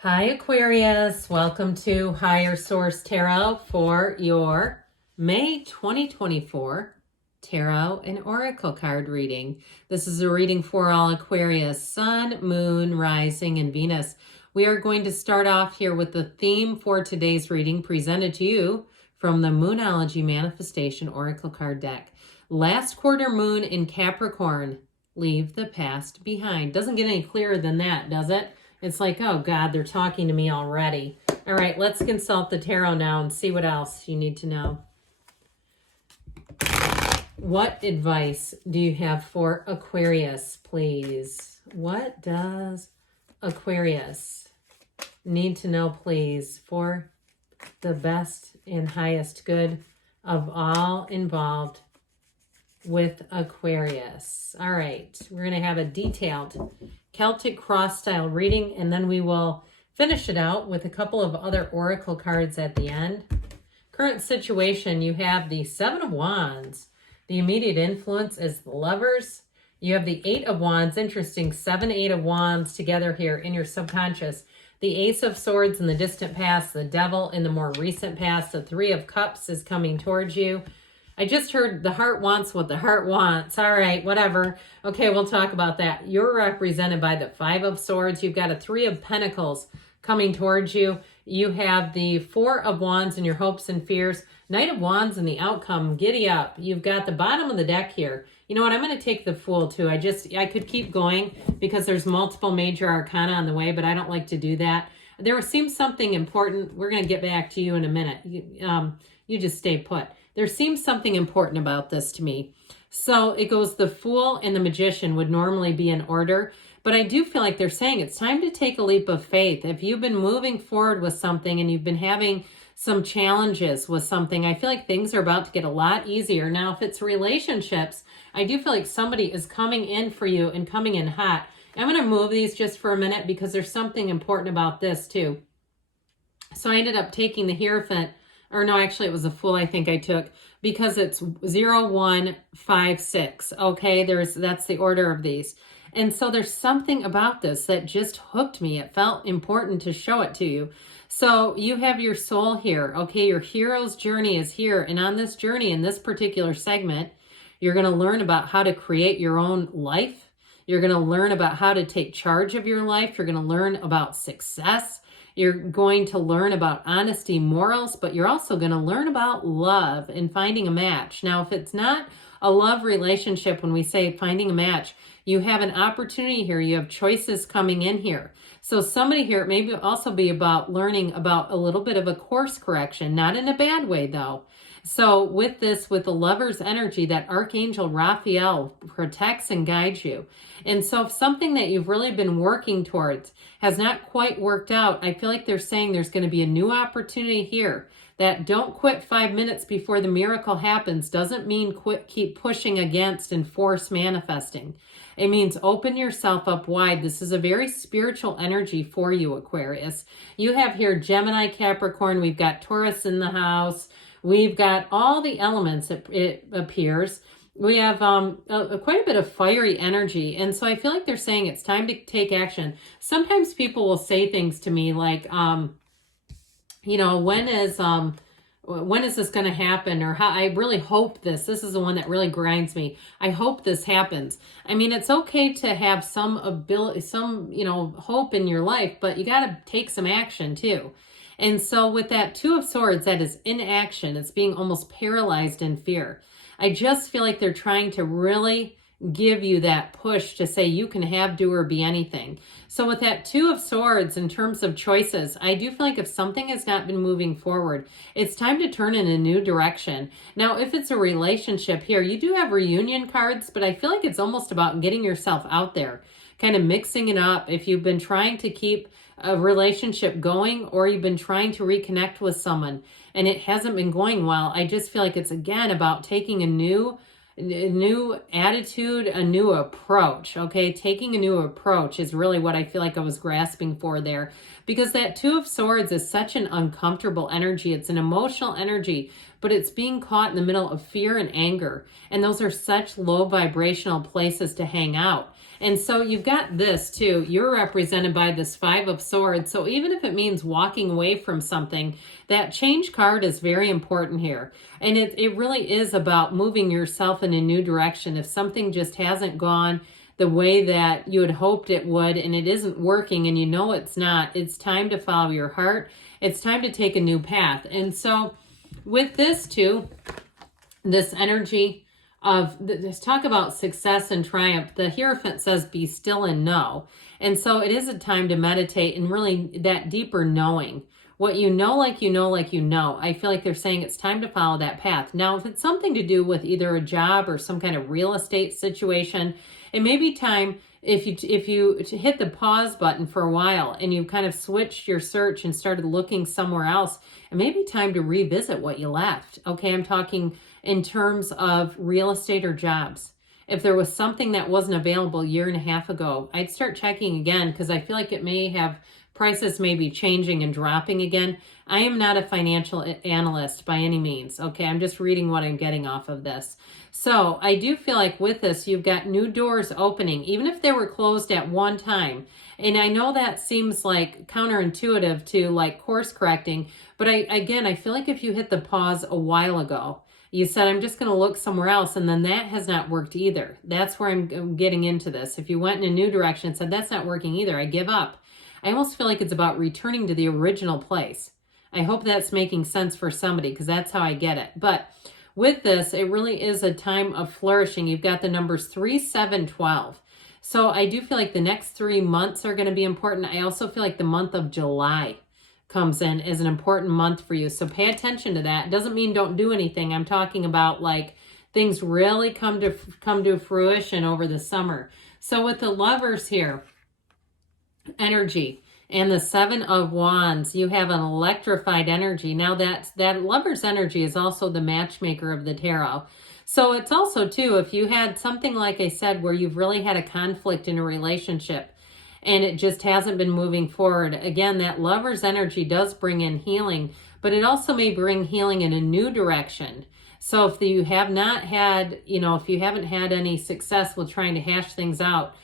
Hi Aquarius, welcome to Higher Source Tarot for your May 2024 Tarot and Oracle card reading. This is a reading for all Aquarius, Sun, Moon, Rising, and Venus. We are going to start off here with the theme for today's reading presented to you from the Moonology Manifestation Oracle card deck. Last quarter moon in Capricorn, leave the past behind. Doesn't get any clearer than that, does it? It's like, oh God, they're talking to me already. All right, let's consult the tarot now and see what else you need to know. What advice do you have for Aquarius, please? What does Aquarius need to know, please, for the best and highest good of all involved with Aquarius? All right, we're going to have a detailed Celtic cross-style reading, and then we will finish it out with a couple of other oracle cards at the end. Current situation, you have the Seven of Wands. The immediate influence is the Lovers. You have the Eight of Wands. Interesting, 7, 8 of Wands together here in your subconscious. The Ace of Swords in the distant past, the Devil in the more recent past. The Three of Cups is coming towards you. I just heard the heart wants what the heart wants. All right, whatever. Okay, we'll talk about that. You're represented by the Five of Swords. You've got a Three of Pentacles coming towards you. You have the Four of Wands in your hopes and fears. Knight of Wands in the outcome. Giddy up. You've got the bottom of the deck here. You know what? I'm going to take the Fool too. I could keep going because there's multiple major arcana on the way, but I don't like to do that. There seems something important. We're going to get back to you in a minute. You just stay put. There seems something important about this to me. So it goes the Fool and the Magician would normally be in order, but I do feel like they're saying it's time to take a leap of faith. If you've been moving forward with something and you've been having some challenges with something, I feel like things are about to get a lot easier. Now, if it's relationships, I do feel like somebody is coming in for you and coming in hot. I'm going to move these just for a minute because there's something important about this too. So I ended up taking the Hierophant. Or no, actually it was a Fool I think I took because it's 0, 1, 5, 6. Okay, that's the order of these. And so there's something about this that just hooked me. It felt important to show it to you. So you have your soul here. Okay, your hero's journey is here. And on this journey, in this particular segment, you're going to learn about how to create your own life. You're going to learn about how to take charge of your life. You're going to learn about success. You're going to learn about honesty, morals, but you're also going to learn about love and finding a match. Now, if it's not a love relationship, when we say finding a match, you have an opportunity here. You have choices coming in here. So somebody here, it may also be about learning about a little bit of a course correction, not in a bad way though. So with this, with the Lover's energy, that Archangel Raphael protects and guides you. And so if something that you've really been working towards has not quite worked out, I feel like they're saying there's going to be a new opportunity here. That don't quit 5 minutes before the miracle happens doesn't mean keep pushing against and force manifesting. It means open yourself up wide. This is a very spiritual energy for you, Aquarius. You have here Gemini, Capricorn. We've got Taurus in the house. We've got all the elements, it appears. We have quite a bit of fiery energy. And so I feel like they're saying it's time to take action. Sometimes people will say things to me like, you know, when is this going to happen? Or how, I really hope this is the one that really grinds me. I hope this happens. I mean, it's okay to have some ability, hope in your life, but you got to take some action too. And so with that Two of Swords, that is inaction. It's being almost paralyzed in fear. I just feel like they're trying to really give you that push to say you can have, do, or be anything. So with that Two of Swords, in terms of choices, I do feel like if something has not been moving forward, it's time to turn in a new direction. Now, if it's a relationship here, you do have reunion cards, but I feel like it's almost about getting yourself out there, kind of mixing it up. If you've been trying to keep a relationship going or you've been trying to reconnect with someone and it hasn't been going well, I just feel like it's again about taking a new attitude, a new approach. Okay, taking a new approach is really what I feel like I was grasping for there, because that Two of Swords is such an uncomfortable energy. It's an emotional energy, but it's being caught in the middle of fear and anger, and those are such low vibrational places to hang out. And so you've got this too. You're represented by this 5 of Swords. So even if it means walking away from something, that change card is very important here. And it really is about moving yourself in a new direction. If something just hasn't gone the way that you had hoped it would and it isn't working and you know it's not, it's time to follow your heart. It's time to take a new path. And so with this too, this energy of this talk about success and triumph, the Hierophant says be still and know. And so it is a time to meditate and really that deeper knowing. What you know, like you know, like you know. I feel like they're saying it's time to follow that path. Now, if it's something to do with either a job or some kind of real estate situation, it may be time, if you hit the pause button for a while and you kind of switched your search and started looking somewhere else, it may be time to revisit what you left. Okay, I'm talking in terms of real estate or jobs. If there was something that wasn't available a year and a half ago, I'd start checking again because I feel like it may have prices may be changing and dropping again. I am not a financial analyst by any means. Okay, I'm just reading what I'm getting off of this. So I do feel like with this, you've got new doors opening, even if they were closed at one time. And I know that seems like counterintuitive to like course correcting, but I feel like if you hit the pause a while ago, you said, I'm just going to look somewhere else, and then that has not worked either. That's where I'm getting into this. If you went in a new direction and said, that's not working either, I give up. I almost feel like it's about returning to the original place. I hope that's making sense for somebody because that's how I get it. But with this, it really is a time of flourishing. You've got the numbers 3, 7, 12. So I do feel like the next 3 months are going to be important. I also feel like the month of July comes in as an important month for you. So pay attention to that. It doesn't mean don't do anything. I'm talking about like things really come to fruition over the summer. So with the Lovers here, energy and the 7 of Wands, you have an electrified energy. Now that Lover's energy is also the matchmaker of the tarot. So it's also too, if you had something like I said where you've really had a conflict in a relationship and it just hasn't been moving forward, again, that Lover's energy does bring in healing, but it also may bring healing in a new direction. So if you have not had, if you haven't had any success with trying to hash things out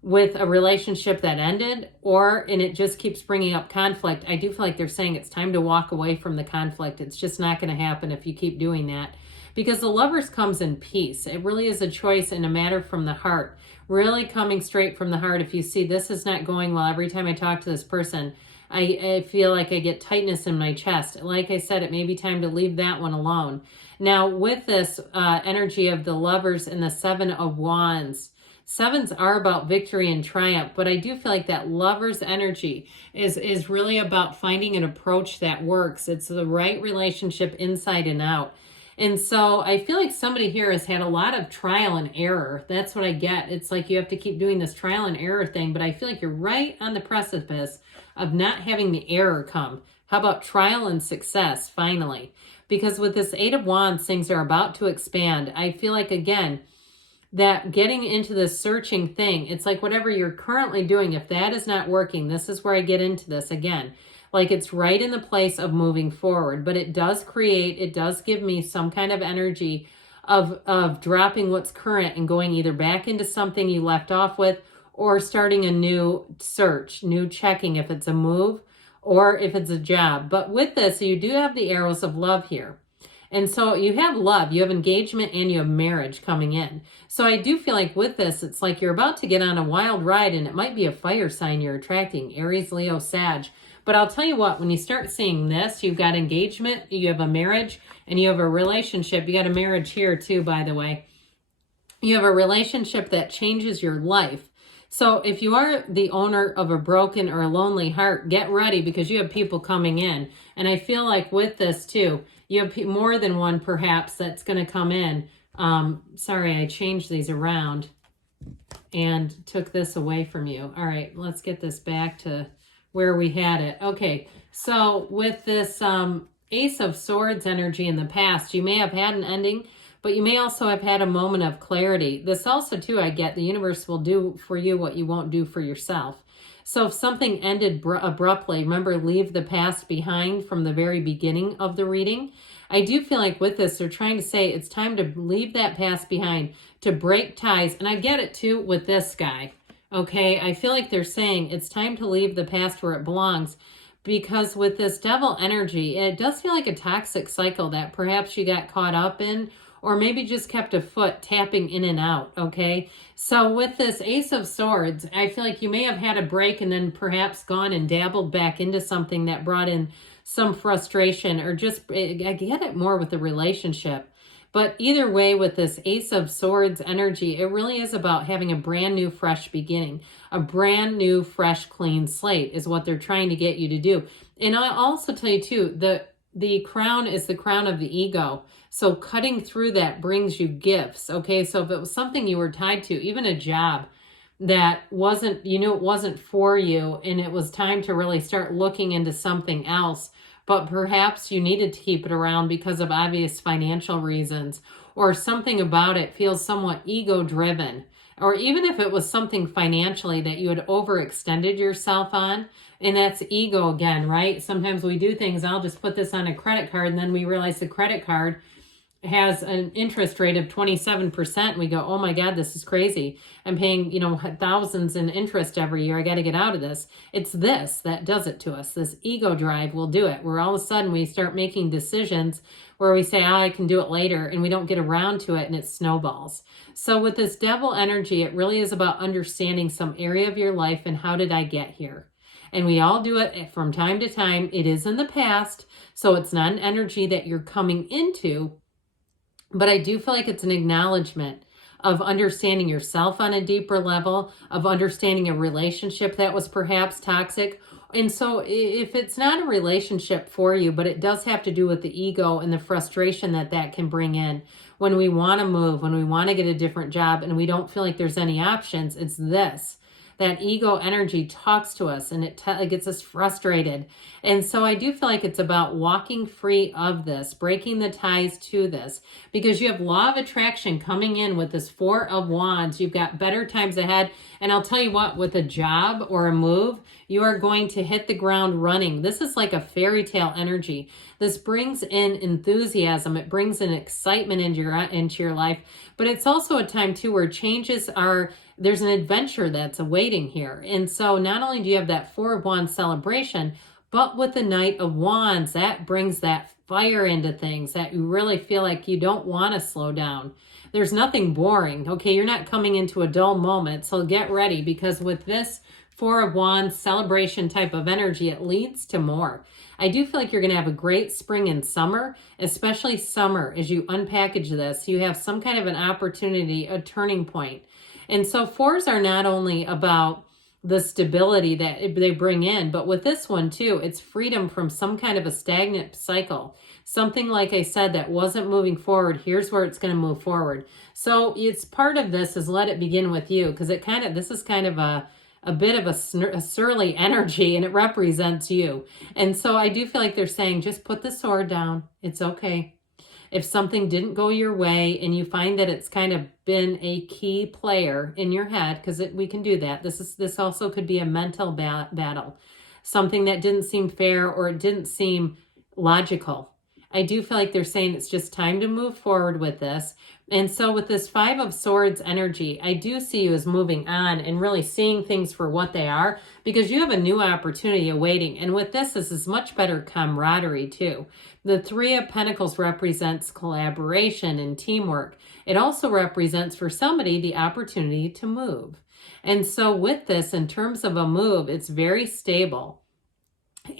with a relationship that ended, and it just keeps bringing up conflict, I do feel like they're saying it's time to walk away from the conflict. It's just not going to happen if you keep doing that, because the Lovers comes in peace. It really is a choice and a matter from the heart, really coming straight from the heart. If you see this is not going well, every time I talk to this person, I feel like I get tightness in my chest. Like I said, it may be time to leave that one alone. Now with this energy of the Lovers and the 7 of Wands, 7s are about victory and triumph, but I do feel like that Lover's energy is really about finding an approach that works. It's the right relationship inside and out. And so I feel like somebody here has had a lot of trial and error. That's what I get. It's like you have to keep doing this trial and error thing, but I feel like you're right on the precipice of not having the error come. How about trial and success finally? Because with this 8 of Wands, things are about to expand. I feel like, again, that getting into this searching thing, it's like whatever you're currently doing, if that is not working, this is where I get into this again. Like it's right in the place of moving forward, but it does give me some kind of energy of dropping what's current and going either back into something you left off with or starting a new search, new checking if it's a move or if it's a job. But with this, you do have the arrows of love here. And so you have love, you have engagement, and you have marriage coming in. So I do feel like with this, it's like you're about to get on a wild ride, and it might be a fire sign you're attracting, Aries, Leo, Sag. But I'll tell you what, when you start seeing this, you've got engagement, you have a marriage, and you have a relationship. You got a marriage here too, by the way. You have a relationship that changes your life. So if you are the owner of a broken or a lonely heart, get ready because you have people coming in. And I feel like with this too, you have more than one perhaps that's going to come in. Sorry, I changed these around and took this away from you. All right, let's get this back to where we had it. Okay, so with this Ace of Swords energy in the past, you may have had an ending, but you may also have had a moment of clarity. This also, too, I get the universe will do for you what you won't do for yourself. So if something ended abruptly, remember, leave the past behind from the very beginning of the reading. I do feel like with this, they're trying to say it's time to leave that past behind, to break ties. And I get it, too, with this guy. Okay, I feel like they're saying it's time to leave the past where it belongs, because with this devil energy, it does feel like a toxic cycle that perhaps you got caught up in, or maybe just kept a foot tapping in and out, okay? So with this Ace of Swords, I feel like you may have had a break and then perhaps gone and dabbled back into something that brought in some frustration, or just, I get it more with the relationship. But either way, with this Ace of Swords energy, it really is about having a brand new, fresh beginning. A brand new, fresh, clean slate is what they're trying to get you to do. And I'll also tell you too, the crown is the crown of the ego. So cutting through that brings you gifts, okay? So if it was something you were tied to, even a job that wasn't, you knew it wasn't for you, and it was time to really start looking into something else, but perhaps you needed to keep it around because of obvious financial reasons, or something about it feels somewhat ego driven, or even if it was something financially that you had overextended yourself on, and that's ego again, right? Sometimes we do things, I'll just put this on a credit card, and then we realize the credit card has an interest rate of 27%. We go, oh my God, this is crazy. I'm paying, thousands in interest every year. I got to get out of this. It's this that does it to us. This ego drive will do it, where all of a sudden we start making decisions where we say, I can do it later, and we don't get around to it, and it snowballs. So with this devil energy, it really is about understanding some area of your life and how did I get here? And we all do it from time to time. It is in the past, so it's not an energy that you're coming into. But I do feel like it's an acknowledgement of understanding yourself on a deeper level, of understanding a relationship that was perhaps toxic. And so if it's not a relationship for you, but it does have to do with the ego and the frustration that that can bring in when we want to move, when we want to get a different job, and we don't feel like there's any options, it's this. That ego energy talks to us, and it gets us frustrated. And so I do feel like it's about walking free of this, breaking the ties to this, because you have law of attraction coming in with this Four of Wands. You've got better times ahead. And I'll tell you what, with a job or a move, you are going to hit the ground running. This is like a fairy tale energy. This brings in enthusiasm. It brings in excitement into your life. But it's also a time too where changes are, there's an adventure that's awaiting here. And so not only do you have that Four of Wands celebration, but with the Knight of Wands, that brings that fire into things that you really feel like you don't want to slow down. There's nothing boring, okay? You're not coming into a dull moment, so get ready, because with this Four of Wands celebration type of energy, it leads to more. I do feel like you're going to have a great spring and summer, especially summer. As you unpackage this, you have some kind of an opportunity, a turning point. And so fours are not only about the stability that they bring in, but with this one too, it's freedom from some kind of a stagnant cycle. Something, like I said, that wasn't moving forward. Here's where it's going to move forward. So it's part of this is let it begin with you, because this is kind of a bit of a surly energy, and it represents you. And so I do feel like they're saying, just put the sword down. It's okay. If something didn't go your way and you find that it's kind of been a key player in your head, because we can do that. This also could be a mental battle. Something that didn't seem fair, or it didn't seem logical. I do feel like they're saying it's just time to move forward with this. And so with this Five of Swords energy, I do see you as moving on and really seeing things for what they are, because you have a new opportunity awaiting. And with this is much better camaraderie too. The Three of Pentacles represents collaboration and teamwork. It also represents for somebody the opportunity to move. And so with this, in terms of a move, it's very stable.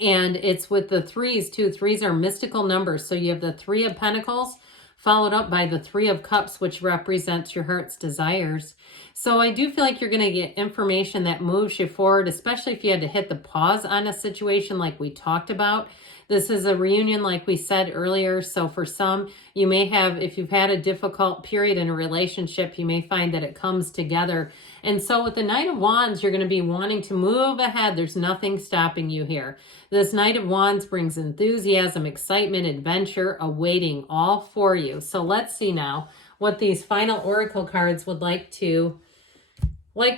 And it's with the threes too. Threes are mystical numbers. So you have the Three of Pentacles followed up by the Three of Cups, which represents your heart's desires. So I do feel like you're going to get information that moves you forward, especially if you had to hit the pause on a situation like we talked about. This is a reunion like we said earlier. So for some, you may have, if you've had a difficult period in a relationship, you may find that it comes together. And so with the Knight of Wands, you're going to be wanting to move ahead. There's nothing stopping you here. This Knight of Wands brings enthusiasm, excitement, adventure awaiting all for you. So let's see now what these final oracle cards would like to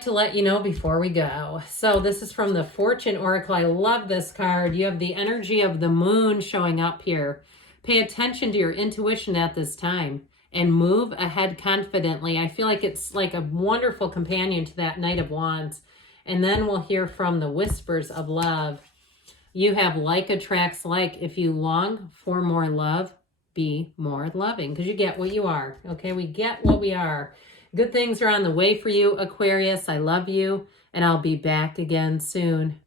let you know before we go. So this is from the Fortune Oracle. I love this card. You have the energy of the moon showing up here. Pay attention to your intuition at this time. and move ahead confidently. I feel like it's like a wonderful companion to that Knight of Wands. And then we'll hear from the whispers of love. You have like attracts like. If you long for more love, be more loving, because you get what you are. Okay, we get what we are. Good things are on the way for you, Aquarius. I love you, and I'll be back again soon.